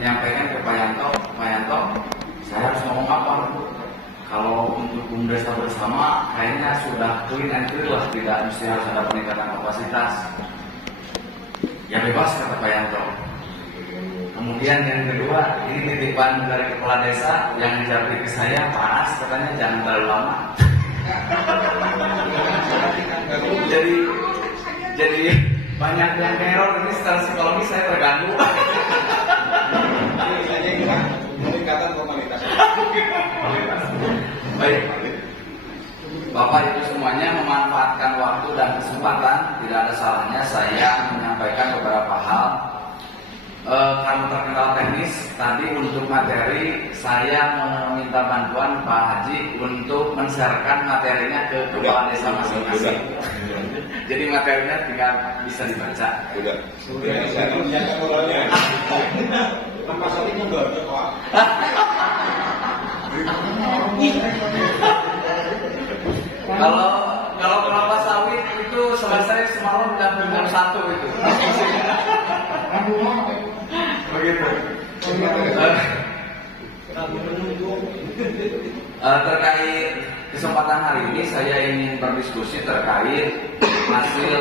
menyampaikan ke Pak Yanto, saya harus ngomong apa? Kalau untuk desa bersama, kayaknya sudah clean and clear lah, tidak mesti harus ada peningkatan kapasitas. Ya bebas, kata Pak Yanto. Kemudian yang kedua, ini titipan dari kepala desa yang menjawab ke saya, panas katanya, jangan terlalu lama. jadi banyak yang teror, ini secara psikologis saya terganggu. Ini saja bilang peningkatan formalitas. Baik, Bapak Ibu semuanya memanfaatkan waktu dan kesempatan, tidak ada salahnya saya menyampaikan beberapa hal. Karena terkenal teknis, tadi untuk materi saya meminta bantuan Pak Haji untuk men-sharekan materinya ke kepala desa masing-masing. Jadi materinya tinggal bisa dibaca. Sudah saya menyiapkan orangnya. Apa saja enggak ada, Pak. Kalau kelapa sawit itu selesai semalam jam 1 itu. Begitu. Terkait kesempatan hari ini saya ingin berdiskusi terkait hasil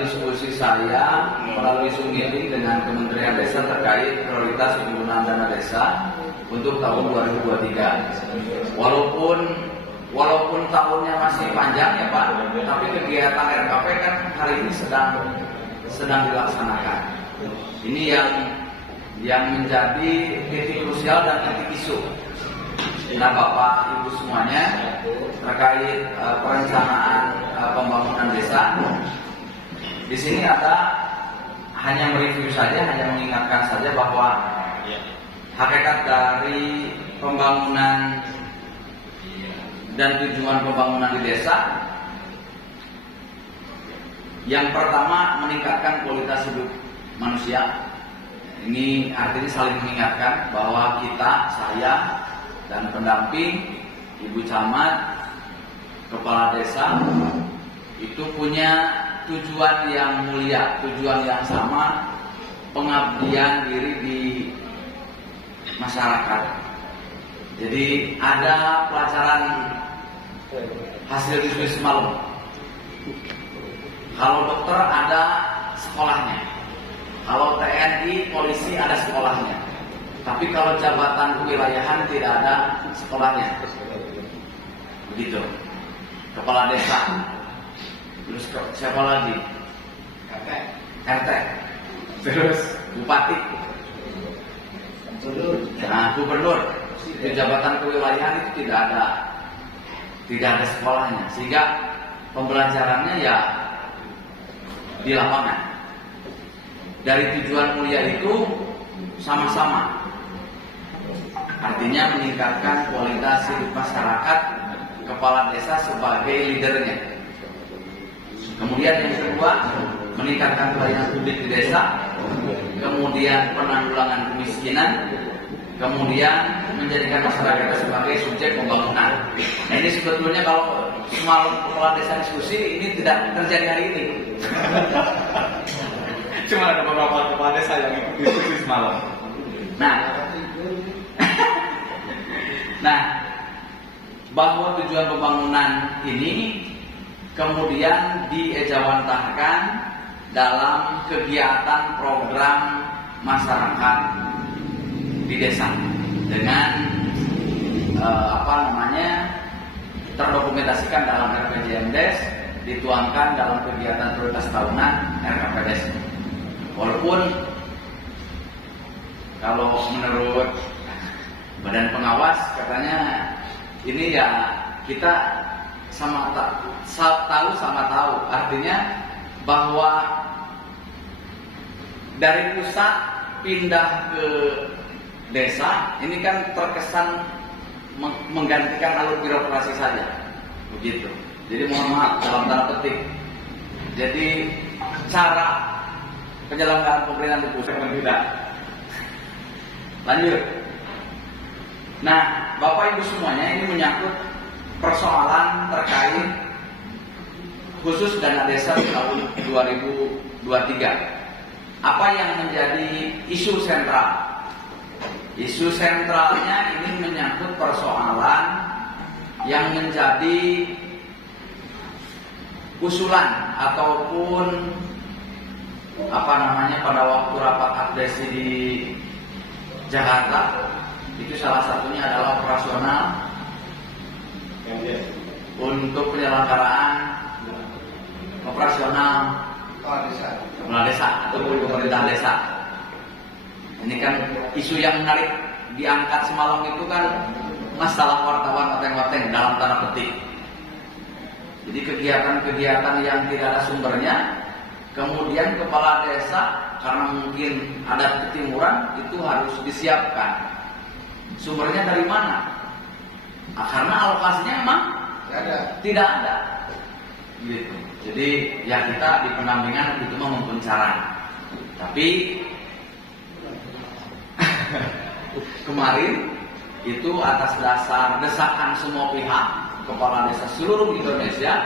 diskusi saya melalui Zoom meeting dengan Kementerian Desa terkait prioritas penggunaan dana desa untuk tahun 2023. Walaupun tahunnya masih panjang ya Pak, tapi kegiatan RKP kan hari ini sedang dilaksanakan. Ini yang menjadi titik krusial dan titik isu. Nah Bapak Ibu semuanya terkait perencanaan pembangunan desa, di sini ada hanya mereview saja, hanya mengingatkan saja bahwa hakikat dari pembangunan dan tujuan pembangunan di desa yang pertama meningkatkan kualitas hidup manusia. Ini artinya saling mengingatkan bahwa kita, saya dan pendamping, Ibu Camat, Kepala Desa itu punya tujuan yang mulia, tujuan yang sama, pengabdian diri di masyarakat. Jadi ada pelajaran hasil diskusi semalam. Kalau dokter ada sekolahnya. Kalau TNI, polisi ada sekolahnya. Tapi kalau jabatan kewilayahan tidak ada sekolahnya. Begitu. Kepala desa. Terus siapa lagi? RT. Terus bupati. Nah, gubernur. Di jabatan kewilayahan itu tidak ada sekolahnya. Sehingga pembelajarannya ya di lapangan. Dari tujuan mulia itu sama-sama, artinya meningkatkan kualitas hidup masyarakat, kepala desa sebagai leadernya. Kemudian yang kedua, meningkatkan pelayanan publik di desa, kemudian penanggulangan kemiskinan, kemudian menjadikan masyarakat sebagai subjek pembangunan. Nah, ini sebetulnya kalau semalam kepala desa diskusi ini tidak terjadi hari ini. Cuma ada beberapa kepala desa yang ikut diskusi semalam. Nah, bahwa tujuan pembangunan ini kemudian diejawantahkan dalam kegiatan program masyarakat di desa dengan terdokumentasikan dalam RPJMDes, dituangkan dalam kegiatan prioritas tahunan RKPDes. Walaupun kalau menurut badan pengawas katanya ini ya kita tahu, artinya bahwa dari pusat pindah ke desa ini kan terkesan menggantikan alur birokrasi saja, begitu. Jadi mohon maaf dalam tanda petik. Jadi cara penyelenggaraan pemerintahan di pusat berbeda. Lanjut. Nah, Bapak Ibu semuanya, ini menyangkut persoalan terkait khusus dana desa di tahun 2023. Apa yang menjadi isu sentral Isu sentralnya ini menyangkut persoalan yang menjadi usulan ataupun pada waktu rapat adresi di Jakarta, itu salah satunya adalah operasional untuk penyelenggaraan operasional kepala desa ataupun pemerintah desa. Ini kan isu yang menarik diangkat semalam itu kan masalah wartawan oteng-oteng dalam tanda petik. Jadi kegiatan-kegiatan yang tidak ada sumbernya, kemudian kepala desa karena mungkin ada ketimuran itu harus disiapkan. Sumbernya dari mana? Nah, karena alokasinya memang tidak ada. Gitu. Jadi ya kita di pendampingan itu maupun saran. Tapi kemarin itu atas dasar desakan semua pihak, kepala desa seluruh Indonesia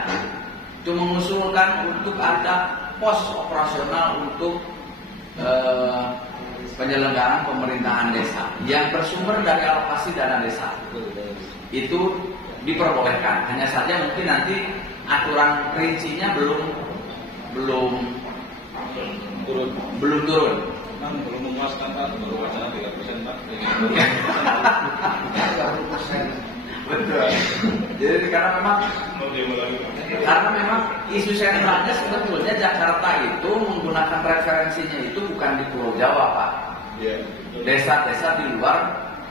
itu mengusulkan untuk ada pos operasional untuk penyelenggaraan pemerintahan desa yang bersumber dari alokasi dana desa. Itu diperbolehkan. Hanya saja mungkin nanti aturan rincinya belum turun. Belum memuaskan Pak, baru wacana 3% Pak. Betul. Jadi karena memang isu sentralnya sebetulnya Jakarta itu menggunakan referensinya itu bukan di Pulau Jawa, Pak. Desa-desa di luar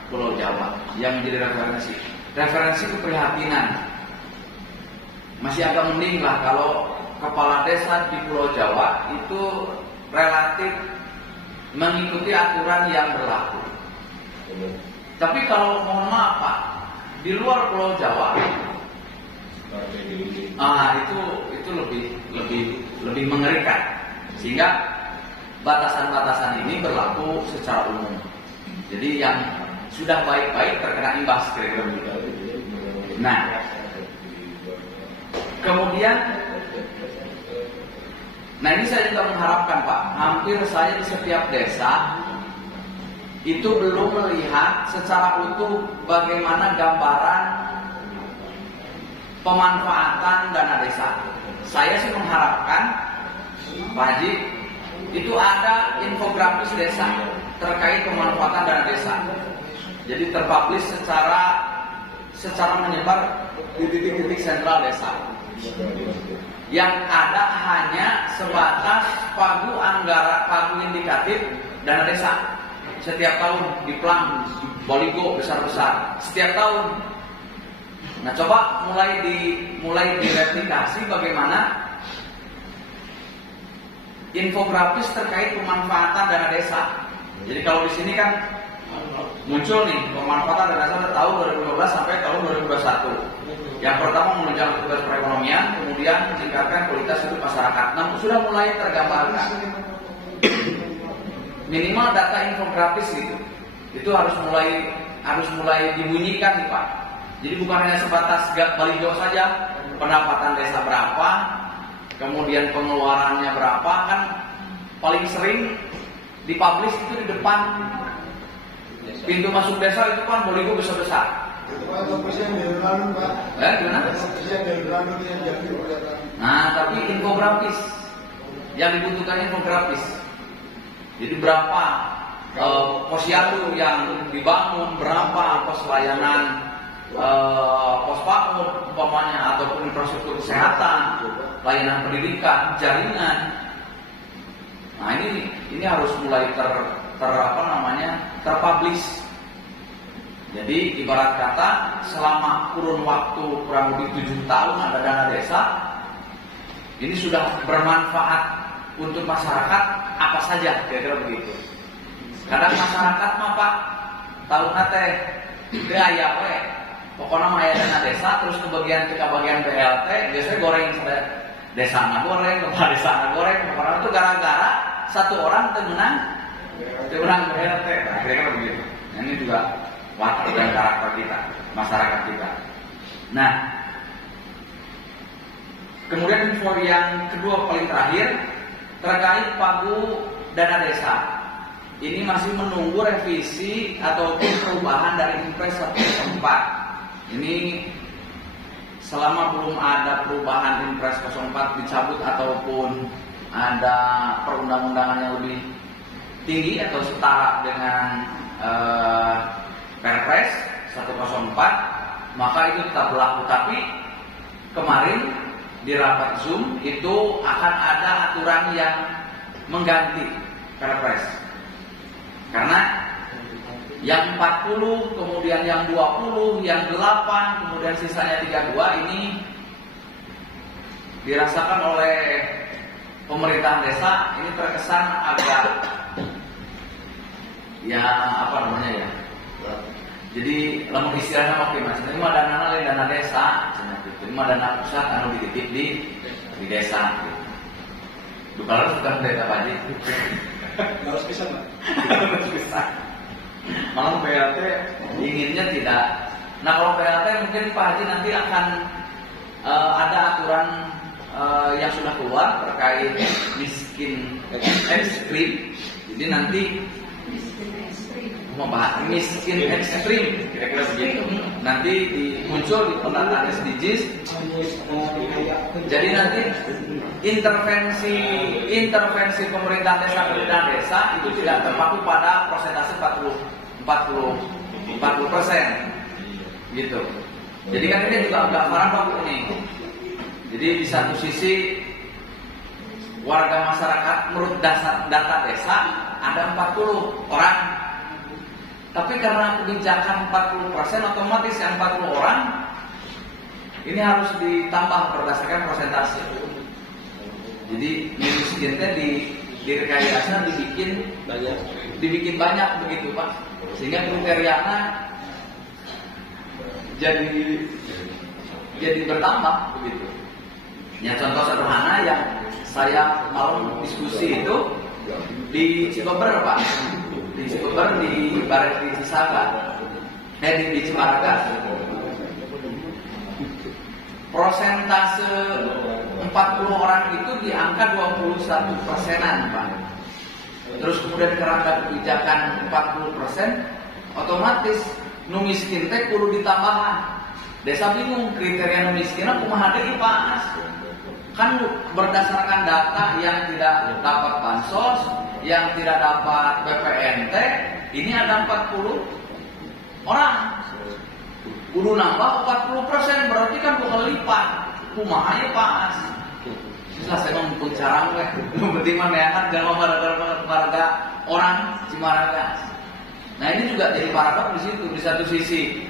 Pulau Jawa yang menjadi referensi. Referensi keprihatinan. Masih agak mending lah kalau kepala desa di Pulau Jawa itu relatif mengikuti aturan yang berlaku. Tapi kalau mohon maaf Pak, di luar Pulau Jawa, itu lebih mengerikan, sehingga batasan-batasan ini berlaku secara umum. Jadi yang sudah baik-baik terkena imbas kira-kira begitu. Nah, kemudian, ini saya juga mengharapkan Pak, hampir saya di setiap desa itu belum melihat secara utuh bagaimana gambaran pemanfaatan dana desa. Saya sih mengharapkan Pak Haji itu ada infografis desa terkait pemanfaatan dana desa. Jadi terpublish secara menyebar di titik-titik sentral desa. Yang ada hanya sebatas pagu indikatif dana desa. Setiap tahun diplang baligo besar-besar setiap tahun. Nah, coba mulai direplikasi bagaimana infografis terkait pemanfaatan dana desa. Jadi kalau di sini kan muncul nih pemanfaatan dana desa tahun 2012 sampai tahun 2021. Yang pertama menunjang tugas perekonomian, kemudian meningkatkan kualitas hidup masyarakat. Nah, sudah mulai tergambarkan. Minimal data infografis itu harus mulai dibunyikan nih Pak. Jadi bukan hanya sebatas baliho saja, pendapatan desa berapa, kemudian pengeluarannya berapa, kan paling sering dipublish itu di depan pintu masuk desa itu kan baliho besar-besar. Nah, tapi infografis yang dibutuhkan infografis. Jadi berapa posyandu yang dibangun, berapa pos layanan, pos PAUD umpamanya, ataupun infrastruktur kesehatan, layanan pendidikan, jaringan. Nah, ini harus mulai terpublish. Jadi ibarat kata selama kurun waktu kurang lebih 7 tahun ada dana desa, ini sudah bermanfaat untuk masyarakat apa saja, kira-kira begitu. Kadang masyarakat mah Pak tahu teh aya we, pokoknya mah aya dana desa terus kebagian BLT, biasanya goreng desa na goreng, kepala desa na goreng, pokoknya itu gara-gara satu orang temenang BLT, kira-kira begitu. Nah, ini juga watak dan karakter kita, masyarakat kita. Nah, kemudian info yang kedua paling terakhir terkait pagu dana desa. ini masih menunggu revisi ataupun perubahan dari Impres 104. Ini selama belum ada perubahan Impres 04 dicabut ataupun ada perundang-undangan yang lebih tinggi atau setara dengan Perpres 104, maka itu tetap berlaku. Tapi kemarin di rapat Zoom itu akan ada aturan yang mengganti Perpres. Karena yang 40, kemudian yang 20, yang 8, kemudian sisanya 32 ini dirasakan oleh pemerintahan desa ini terkesan agak ya apa namanya ya. Jadi lamun istilahnya oke mas, ini mah dana lain dana desa, ini mah dana pusat anu dititip di desa. Kalau bukan data wajib. Harus bisa nggak? Harus bisa. Malah PLT inginnya tidak. Nah kalau PLT mungkin Pak Haji nanti akan ada aturan yang sudah keluar terkait miskin ekstrim. Jadi nanti membahas miskin ekstrim kira-kira begitu. Nanti muncul di penataan SDGs. Jadi nanti intervensi pemerintahan desa itu tidak terpaku pada persentase 40% gitu. Jadi kan ini juga agak parah ini. Jadi di satu sisi warga masyarakat menurut data desa ada 40 orang. Tapi karena kebijakan 40% otomatis yang 40 orang ini harus ditambah berdasarkan persentase. Jadi miskinnya di rekayasa dibikin banyak begitu Pak, sehingga kriterianya jadi bertambah begitu. Ya contoh sederhana yang saya malam diskusi itu di Cibeber Pak, di Cibeber di Barat di Cisaga, di Cimaraga. Persentase 40 orang itu di angka 21%-an Pak. Terus kemudian kerangka kebijakan 40%, otomatis nu miskin teh kudu ditambahan. Desa bingung kriteria nu miskin kumaha deui Pak. Kan berdasarkan data yang tidak dapat bansos, yang tidak dapat BPNT, ini ada 40 orang. Kudu nambah 40%, berarti kan 2 kali lipat. Kumaha ya Pak? Susah saya ngomong carang weh. Berarti mana ya kan jangan warga orang Cimaraga. Nah ini juga jadi paradoks di situ. Di satu sisi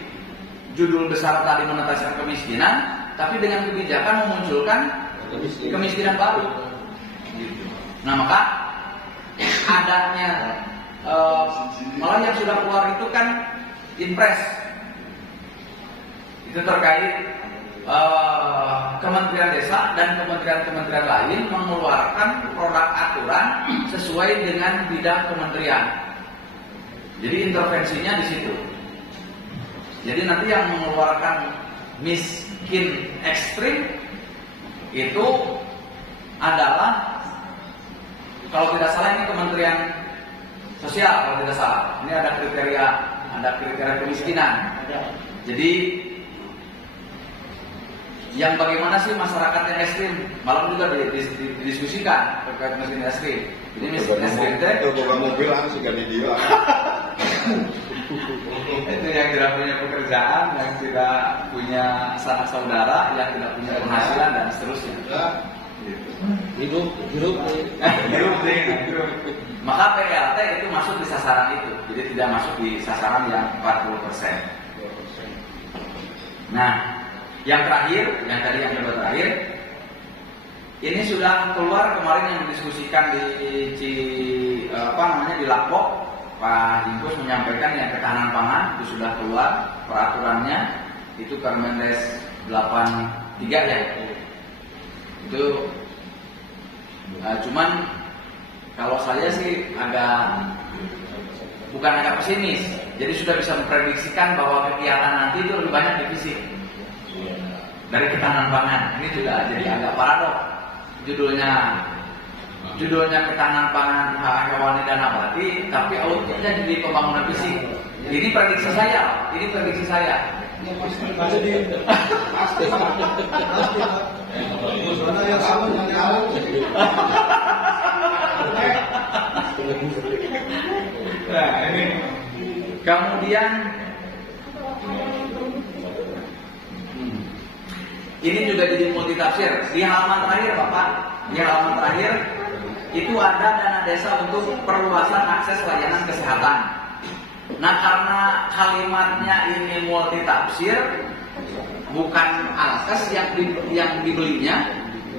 judul besar tadi menuntaskan kemiskinan, tapi dengan kebijakan memunculkan kemiskinan baru. Nah maka adanya malah yang sudah keluar itu kan Impres. Itu terkait Kementerian Desa dan kementerian-kementerian lain mengeluarkan produk aturan sesuai dengan bidang kementerian. Jadi intervensinya di situ. Jadi nanti yang mengeluarkan miskin ekstrim itu adalah kalau tidak salah ini Kementerian Sosial kalau tidak salah. Ini ada kriteria kemiskinan. Jadi yang bagaimana sih masyarakat yang ekstrim? Malam juga didiskusikan terkait miskin ekstrim. Jadi miskin ekstrim itu bukan mobil langsung ganti dia. Itu yang tidak punya pekerjaan, yang tidak punya sanak saudara, yang tidak punya penghasilan dan seterusnya. Hidup. Maka PLT itu masuk di sasaran itu, jadi tidak masuk di sasaran yang 40%. Nah, yang terakhir, yang kedua terakhir, ini sudah keluar kemarin yang didiskusikan di Lapok. Pak Jingkus menyampaikan yang ketahanan pangan itu sudah keluar peraturannya, itu Permendes 83 ya. Itu cuman kalau saya sih bukan agak pesimis. Jadi sudah bisa memprediksikan bahwa kegiatan nanti itu lebih banyak divisi dari ketahanan pangan. Ini juga jadi agak paradoks. Judulnya judulnya ketahanan pangan hewani dan nabati, tapi outputnya jadi pembangunan fisik. Ini prediksi saya, ini prediksi saya. Pasti di pasti karena yang sama yang awal. Nah, ini kemudian ini juga jadi multitafsir. Di halaman terakhir Bapak, di halaman terakhir itu ada dana desa untuk perluasan akses layanan kesehatan. Nah, karena kalimatnya ini multitafsir, bukan alkes yang dibelinya,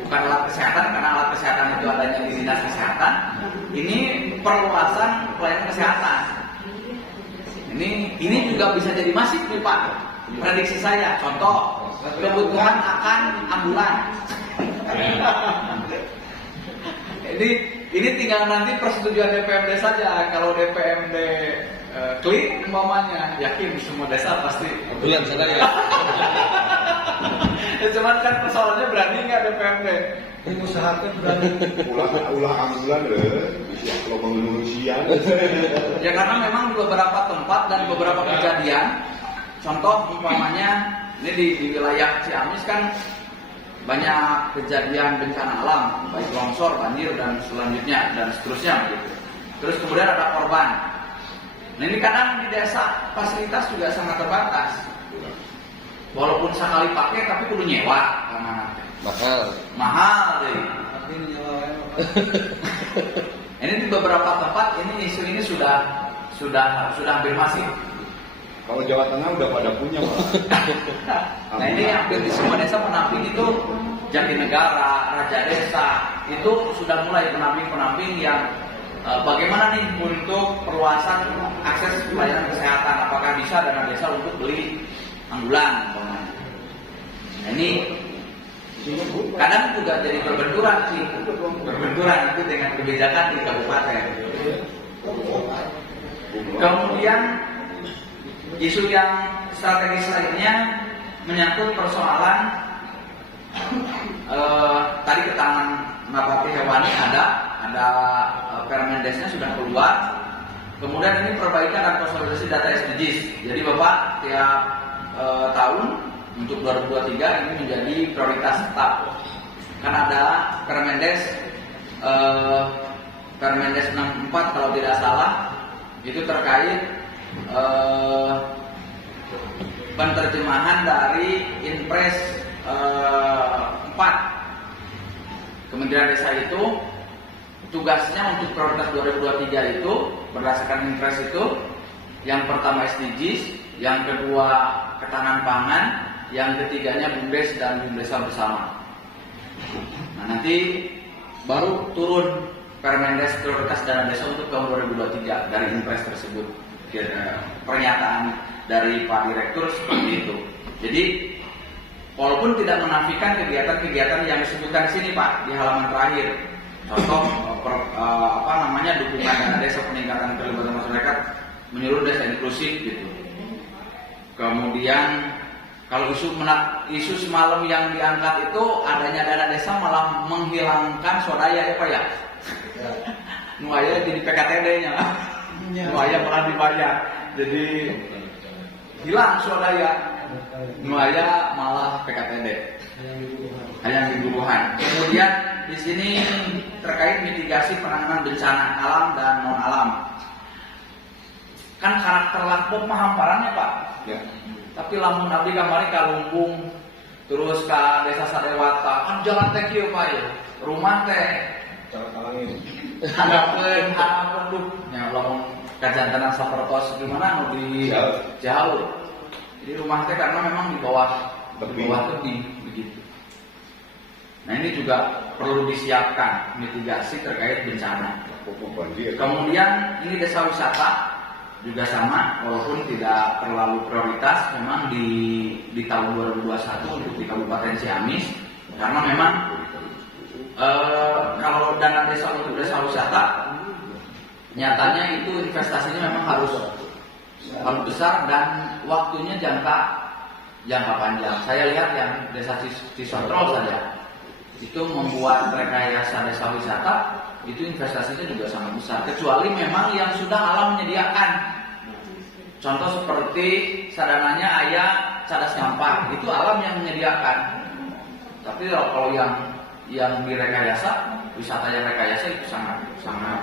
bukan alat kesehatan, karena alat kesehatan itu adanya di dinas kesehatan. Ini perluasan pelayanan kesehatan. Ini juga bisa jadi masif nih Pak. Prediksi saya, contoh kebutuhan akan ambulan. Ini tinggal nanti persetujuan DPMD saja. Kalau DPMD klik umpamanya, yakin semua desa pasti ambulan sadar ya. Cuman kan persoalannya berani nggak DPMD? Usahakan berani ulah ambulan kalau mengunusian. Ya karena memang di beberapa tempat dan di beberapa kejadian, contoh umpamanya ini di wilayah Ciamis kan banyak kejadian bencana alam, baik longsor, banjir dan selanjutnya dan seterusnya gitu. Terus kemudian ada korban. Nah ini kadang di desa fasilitas juga sangat terbatas. Walaupun sekali pakai tapi kudu nyewa karena mahal deh. Ini di beberapa tempat ini isu ini sudah hampir masif. Kalau Jawa Tengah udah pada punya malah. Nah ini hampir di semua desa penamping itu Jatinegara, Raja Desa itu sudah mulai penamping yang bagaimana nih untuk perluasan akses pelayanan kesehatan, apakah bisa dana desa untuk beli ambulan? Nah ini kadang juga jadi berbenturan nanti dengan kebijakan di kabupaten. Kemudian isu yang strategis lainnya menyangkut persoalan tadi ketahanan nabati hewani ada Permendesnya sudah keluar. Kemudian ini perbaikan dan konsolidasi data SDGs. Jadi Bapak tiap tahun untuk 2023 ini menjadi prioritas tetap. Kan ada Permendes 64 kalau tidak salah itu terkait penerjemahan dari Inpres 4. Kementerian Desa itu tugasnya untuk prioritas 2023 itu berdasarkan Inpres itu yang pertama SDGs, yang kedua ketahanan pangan, yang ketiganya BUMDes dan BUMDesa bersama. Nah nanti baru turun Permendes prioritas dana desa untuk tahun 2023 dari Inpres tersebut. Pernyataan dari Pak Direktur seperti itu. Jadi walaupun tidak menafikan kegiatan-kegiatan yang disebutkan di sini Pak di halaman terakhir, contoh dukungan dana desa, peningkatan keterlibatan masyarakat, menyeluruh desa inklusif gitu. Kemudian kalau isu semalam yang diangkat itu adanya dana desa malah menghilangkan swadaya ya Pak ya. Nuaya jadi PKTD-nya. Nuaya malah dibayar. Jadi hilang swadaya. Nuaya malah PKTD. Hayang diburuhan. Kemudian di sini terkait mitigasi penanganan bencana alam dan non alam. Kan karakter lakbot mah hamparannya Pak. Ya. Tapi lamun abdi kamari ka Lumbung terus ka Desa Sadewata kan jalan teh kieu Pak ya. Rumah teh Cara talangin. harapan duh. Nya lamun kajantenan sapertos gimana mau di jauh. Jadi rumah teh karena memang di bawah tebing begitu. Nah ini juga perlu disiapkan mitigasi terkait bencana. Kemudian ini desa wisata juga sama, walaupun tidak terlalu prioritas memang di tahun 2021 untuk di Kabupaten Ciamis, karena memang kalau dana desa untuk desa wisata nyatanya itu investasinya memang harus besar dan waktunya jangka panjang. Saya lihat yang desa Cisontrol saja itu membuat rekayasa desa wisata itu investasinya juga sangat besar. Kecuali memang yang sudah alam menyediakan. Contoh seperti sadananya ayah cadas nyampah, itu alam yang menyediakan. Tapi kalau yang direkayasa, wisata yang rekayasa itu sangat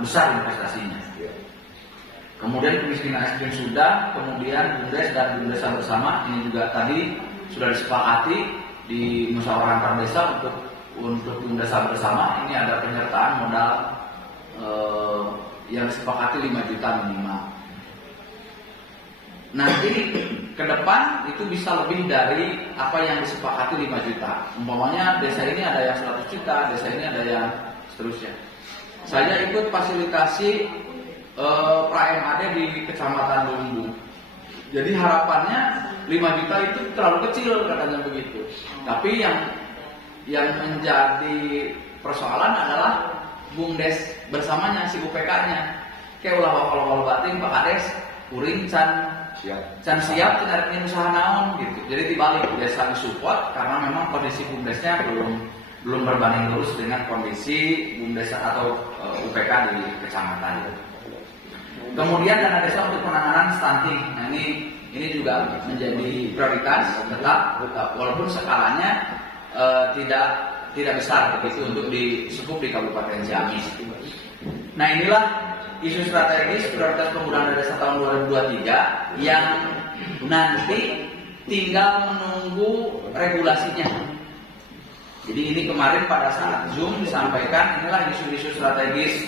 besar investasinya. Kemudian kemiskinan ekstrim sudah, kemudian BUMDes dan BUMDesa bersama ini juga tadi sudah disepakati di musyawarah antar desa untuk BUMDesa bersama. Ini ada penyertaan modal yang disepakati 5 juta minimal. Nanti ke depan itu bisa lebih dari apa yang disepakati 5 juta. Umpamanya desa ini ada yang 100 juta, desa ini ada yang seterusnya. Saya ikut fasilitasi pra-MAD di Kecamatan Lumbung. Jadi harapannya 5 juta itu terlalu kecil katanya begitu. Tapi yang menjadi persoalan adalah BUMDes bersamanya si UPK-nya. Kayak ulah kalau batin Pak Kades kuring can siap ini usaha naon gitu. Jadi dibalik desa disupport karena memang kondisi BUMDesnya belum berbanding lurus dengan kondisi BUMDes atau UPK di kecamatan. Kemudian dana desa untuk penanganan stunting. Nah ini juga menjadi prioritas tetap walaupun skalanya tidak besar begitu untuk disukup di Kabupaten Ciamis. Nah inilah isu strategis prioritas penggunaan dana desa tahun 2023 yang nanti tinggal menunggu regulasinya. Jadi ini kemarin pada saat Zoom disampaikan inilah isu-isu strategis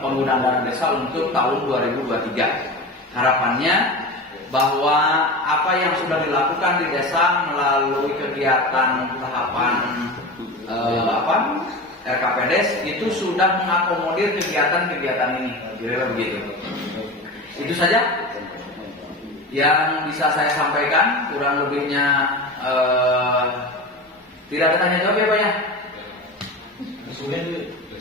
penggunaan dana desa untuk tahun 2023. Harapannya bahwa apa yang sudah dilakukan di desa melalui kegiatan tahapan RKPDes itu sudah mengakomodir kegiatan-kegiatan ini. Kira-kira begitu. Itu saja yang bisa saya sampaikan. Kurang lebihnya tidak ada tanya jawab ya Pak ya?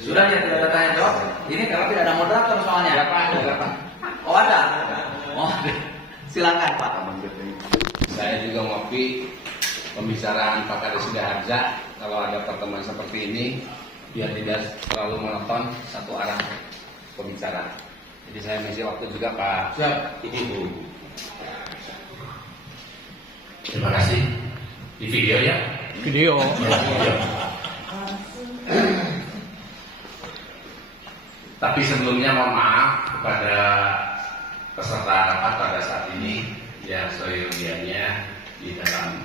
Sudah ya, tidak ada tanya jawab. Ini kalau tidak ada moderator soalnya. Oh ada. Oh silakan Pak. Saya juga ngopi pembicaraan Pak Kades Sidaharja. Kalau ada pertemuan seperti ini, biar tidak terlalu monoton satu arah pembicaraan. Jadi saya mengisi waktu juga Pak. Siap. Ibu. Terima kasih. Di video ya. Video. Tapi sebelumnya mohon maaf kepada peserta rapat pada saat ini yang seyogianya di dalam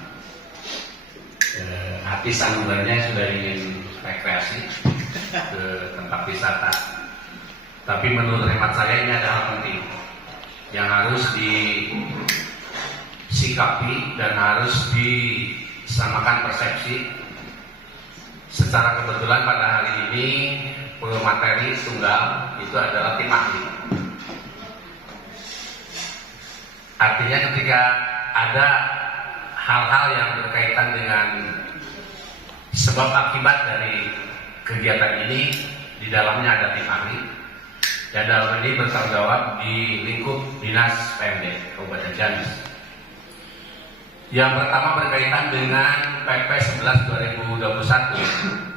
hati sanubarinya sudah ingin rekreasi ke tempat wisata. Tapi menurut hemat saya ini adalah penting yang harus disikapi dan harus disamakan persepsi. Secara kebetulan pada hari ini pemateri tunggal itu adalah tim ahli. Artinya ketika ada hal-hal yang berkaitan dengan sebab akibat dari kegiatan ini, di dalamnya ada tim ahli. Dan dalam ini bertanggung jawab di lingkup Dinas PMD Kabupaten Ciamis. Yang pertama berkaitan dengan PP 11 2021.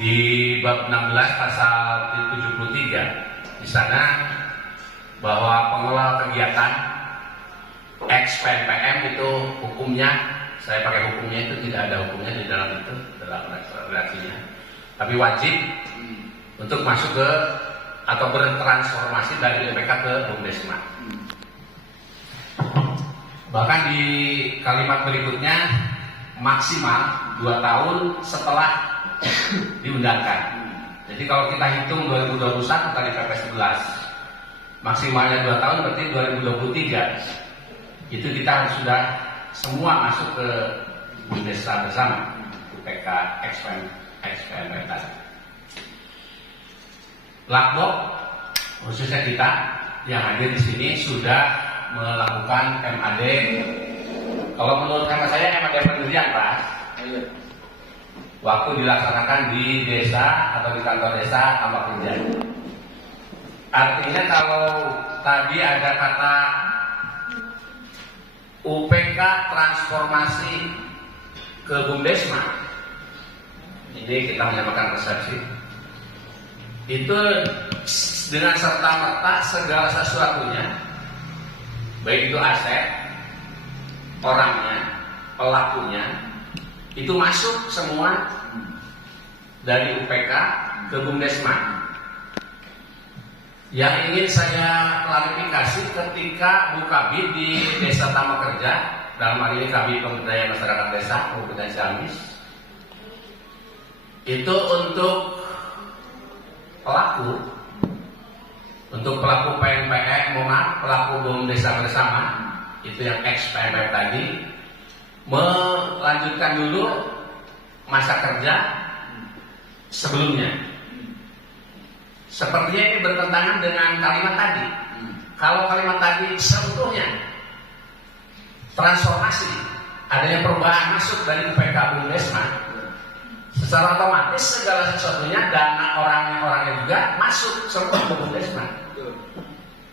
Di bab 16 pasal 73 di sana bahwa pengelola kegiatan ex-PNPM itu hukumnya, saya pakai hukumnya itu tidak ada hukumnya di dalam itu dalam regulasinya, tapi wajib untuk masuk ke atau bertransformasi dari UPK ke BUMDesma. Bahkan di kalimat berikutnya maksimal 2 tahun setelah diundangkan. Jadi kalau kita hitung 2021 kali PP 11 maksimalnya 2 tahun berarti 2023 itu kita sudah semua masuk ke BUMDesa bersama UPK XPM tadi. Lakbok khususnya kita yang hadir di sini sudah melakukan MAD. Kalau menurut hemat saya MAD pendirian Pak. Waktu dilaksanakan di desa atau di kantor desa Tambak Rinjani. Artinya kalau tadi ada kata UPK transformasi ke BUMDesma, ini kita menyamakan persepsi. Itu dengan serta-merta segala sesuatunya, baik itu aset, orangnya, pelakunya, itu masuk semua dari UPK ke Bumdesma. Yang ingin saya klarifikasi ketika Bu Kabid di Desa Tamakerja, dalam hal ini Kabid Pemberdayaan Masyarakat Desa Kabupaten Ciamis, itu untuk pelaku PNPE, pelaku Bum Desa Bersama, itu yang ex PNPE tadi, melanjutkan dulu masa kerja sebelumnya. Sepertinya ini bertentangan dengan kalimat tadi. Kalau kalimat tadi seutuhnya transformasi, adanya perubahan masuk dari UPK Bumdesma, secara otomatis segala sesuatunya, dana orangnya juga masuk semua ke Bumdesma.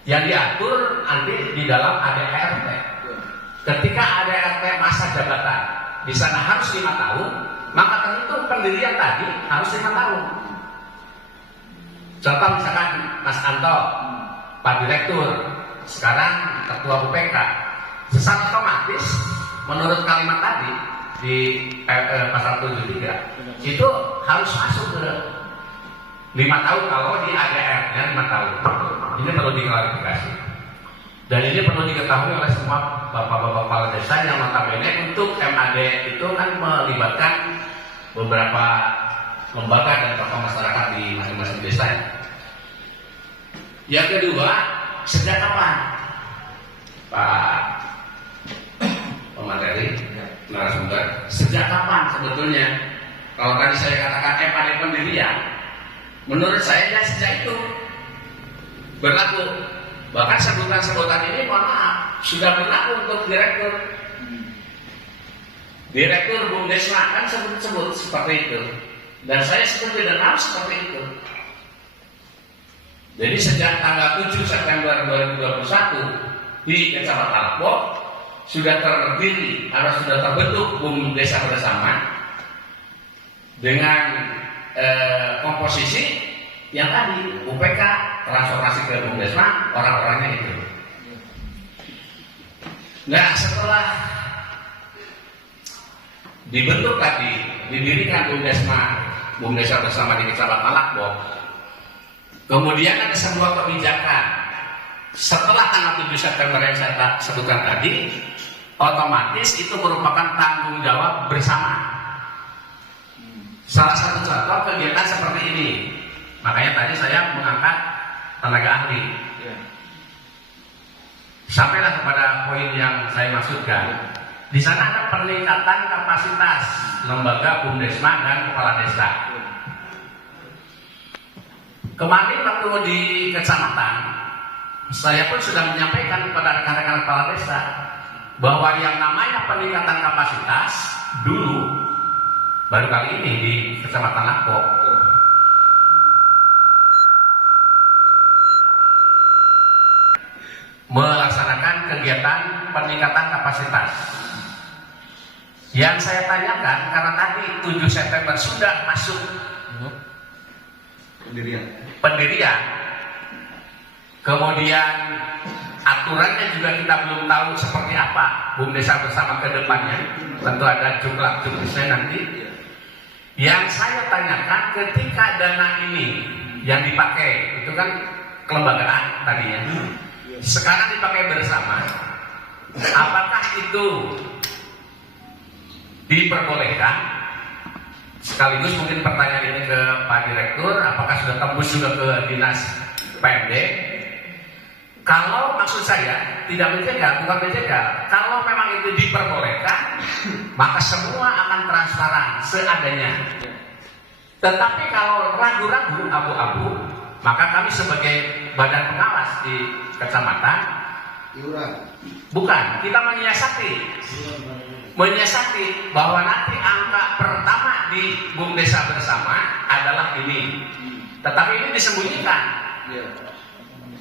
Yang diatur nanti di dalam ADRT. Ketika ADRT masa jabatan di sana harus 5 tahun, maka tentu pendirian tadi harus 5 tahun. Contoh misalkan Mas Anto, Pak Direktur, sekarang Ketua UPK, secara otomatis menurut kalimat tadi di pasal 73 itu harus masuk ke 5 tahun kalau di ADR-nya 5 tahun. Ini perlu diklarifikasi. Dan ini perlu diketahui oleh semua bapak-bapak kepala desa yang notabene untuk MAD itu kan melibatkan beberapa lembaga dan tokoh masyarakat di masing-masing desa. Yang kedua, sejak kapan Pak pemateri narasumber, sejak kapan sebetulnya kalau tadi saya katakan MAD pendirian, menurut saya ya sejak itu berlaku. Bahkan sebutan-sebutan ini mohon maaf sudah berlaku untuk direktur Bumdesma kan sebut seperti itu, dan saya seperti dan harus seperti itu. Jadi sejak tanggal 7 September 2021 di Kecamatan Lakbok sudah terdiri atau sudah terbentuk Bumdesa Bersama dengan komposisi yang tadi UPK transformasi ke Bumdesma, orang-orangnya itu. Nah, setelah dibentuk tadi, didirikan Bumdesa Bersama di Kecamatan Lakbok, kemudian ada sebuah kebijakan setelah tanggal 7 September yang saya sebutkan tadi, otomatis itu merupakan tanggung jawab bersama. Salah satu contoh kegiatan seperti ini, makanya tadi saya mengangkat tenaga ahli. Sampailah kepada poin yang saya maksudkan. Di sana ada peningkatan kapasitas lembaga Bumdesma dan kepala desa. Kemarin waktu di kecamatan, saya pun sudah menyampaikan kepada rekan-rekan kepala desa bahwa yang namanya peningkatan kapasitas dulu baru kali ini di Kecamatan Lakbok melaksanakan kegiatan peningkatan kapasitas. Yang saya tanyakan karena tadi 7 September sudah masuk pendirian, kemudian aturannya juga kita belum tahu seperti apa Bumdesa Bersama ke depannya, tentu ada jumlah-jumlahnya nanti. Yang saya tanyakan ketika dana ini yang dipakai itu kan kelembagaan tadinya, sekarang dipakai bersama, apakah itu diperbolehkan? Sekaligus mungkin pertanyaan ini ke Pak Direktur, apakah sudah tembus juga ke Dinas PMD? Kalau maksud saya tidak menjegal, bukan menjegal. Kalau memang itu diperbolehkan, maka semua akan transparan seadanya. Tetapi kalau ragu-ragu, abu-abu, maka kami sebagai badan pengawas di kecamatan, bukan, kita menyiasati bahwa nanti angka pertama di Bumdesa Bersama adalah ini. Tetapi ini disembunyikan.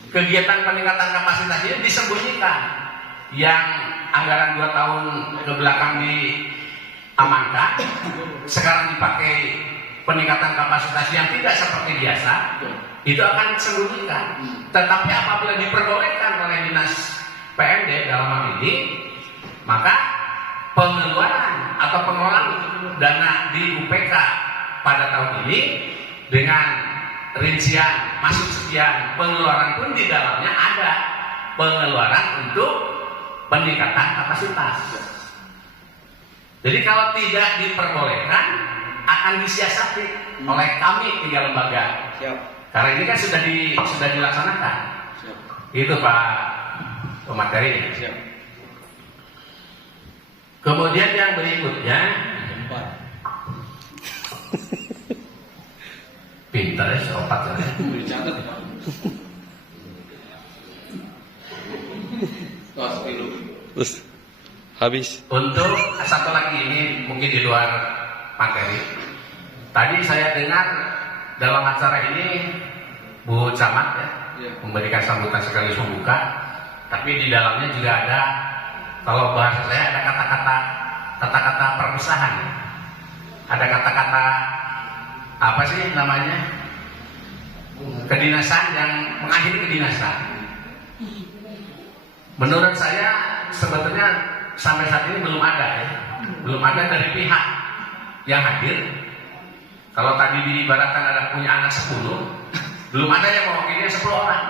Kegiatan peningkatan kapasitas ini disembunyikan. Yang anggaran 2 tahun ke belakang diamankan, sekarang dipakai peningkatan kapasitas yang tidak seperti biasa, itu akan disembunyikan. Tetapi apabila diperbolehkan oleh dinas PMD dalam hal ini, maka pengeluaran atau pengelolaan dana di UPK pada tahun ini dengan rincian masuk sekian, pengeluaran pun di dalamnya ada pengeluaran untuk peningkatan kapasitas. Jadi kalau tidak diperbolehkan akan disiasati oleh kami 3 lembaga. Karena ini kan sudah dilaksanakan. Itu Pak pemateri. Kemudian yang berikutnya, pintar ya, sopat ya. Terus habis. Untuk satu lagi ini mungkin di luar materi. Tadi saya dengar dalam acara ini Bu Camat ya, memberikan sambutan sekaligus membuka, tapi di dalamnya juga ada, kalau bahasa saya ada kata-kata perpisahan, ada kata-kata apa sih namanya, kedinasan yang mengakhiri kedinasan. Menurut saya sebetulnya sampai saat ini belum ada dari pihak yang hadir. Kalau tadi diibaratkan ada punya anak 10, belum ada yang mewakilinya 10 orang.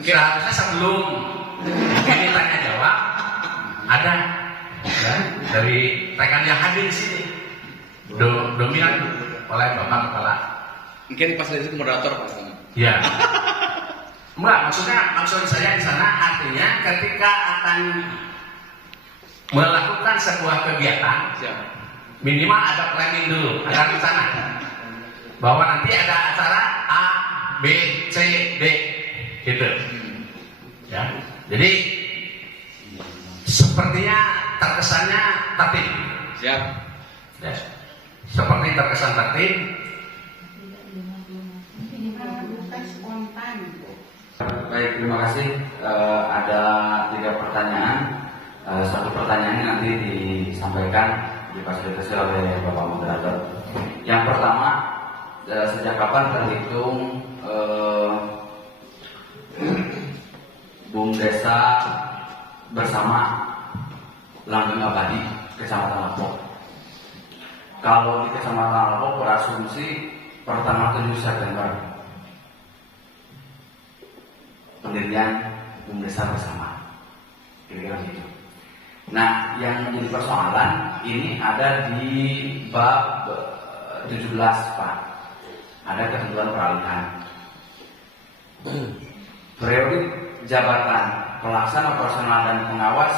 Seharusnya sebelum ini tanya jawab ada ya, dari rekan yang hadir di sini dominan oleh Bapak Kepala. Mungkin pas dari itu moderator Pak. Ya. Enggak, maksud saya di sana artinya ketika akan melakukan sebuah kegiatan, minimal ada planning dulu, ada rencana bahwa nanti ada acara A, B, C, D, gitu. Ya, jadi sepertinya terkesannya tertib. Siap. Ya, seperti terkesan tertib. Baik, terima kasih. Ada 3 pertanyaan. Satu pertanyaannya nanti disampaikan, difasilitasi oleh Bapak Moderator. Yang pertama, sejak kapan terhitung Bumdesa bersama Langgeng Abadi Kecamatan Lapok? Kalau di Kecamatan Lapok berasumsi pertanggal 7 September pendirian Bumdesa bersama, kira-kira gitu. Nah, yang menjadi persoalan ini ada di bab 17 Pak. Ada ketentuan peralihan periode jabatan pelaksana operasional dan pengawas